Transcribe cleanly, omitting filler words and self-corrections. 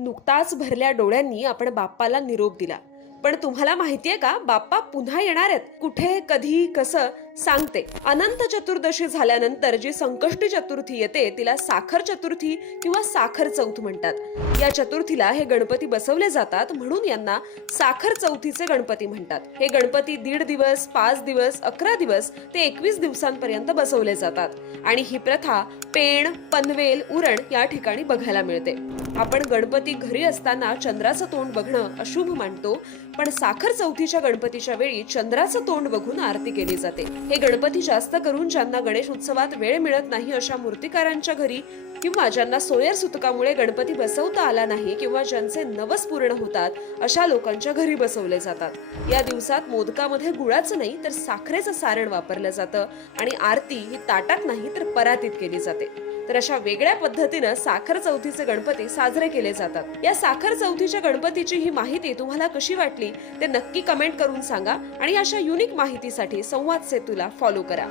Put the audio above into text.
नुकताच भरल्या डोळ्यांनी आपण बाप्पाला निरोप दिला. पण तुम्हाला माहितीये का, बाप्पा पुन्हा येणार आहेत. कुठे, कधी, कसं सांगते. अनंत चतुर्दशी झाल्यानंतर जी संकष्टी चतुर्थी येते तिला साखर चतुर्थी किंवा साखर चौथ म्हणतात. या चतुर्थीला हे गणपती बसवले जातात, म्हणून यांना साखर चौथीचे गणपती म्हणतात. हे गणपती 1.5 दिवस, 5 दिवस, 11 दिवस ते 21 दिवसांपर्यंत बसवले जातात. आणि ही प्रथा पेण, पनवेल, उरण या ठिकाणी बघायला मिळते. आपण गणपती घरी असताना चंद्राचं तोंड बघणं अशुभ मानतो, पण साखर चौथीच्या गणपतीच्या वेळी चंद्राचं तोंड बघून आरती केली जाते. हे गणपती जास्त करून ज्यांना गणेश उत्सवात वेळ मिळत नाही अशा मूर्तिकारांच्या घरी, किंवा ज्यांना सोयर सुतकामुळे गणपती बसवता आला नाही, किंवा ज्यांचे नवस पूर्ण होतात अशा लोकांच्या घरी बसवले जातात. या दिवसात मोदकामध्ये गुळाचं नाही तर साखरेचं सारण वापरलं जातं आणि आरती ही ताटात नाही तर परातीत केली जाते. तर अशा वेगळ्या पद्धतीनं साखर चौथीचे गणपती साजरे केले जातात. या साखर चौथीच्या गणपतीची ही माहिती तुम्हाला कशी वाटली ते नक्की कमेंट करून सांगा आणि अशा युनिक माहितीसाठी संवाद सेतूला फॉलो करा.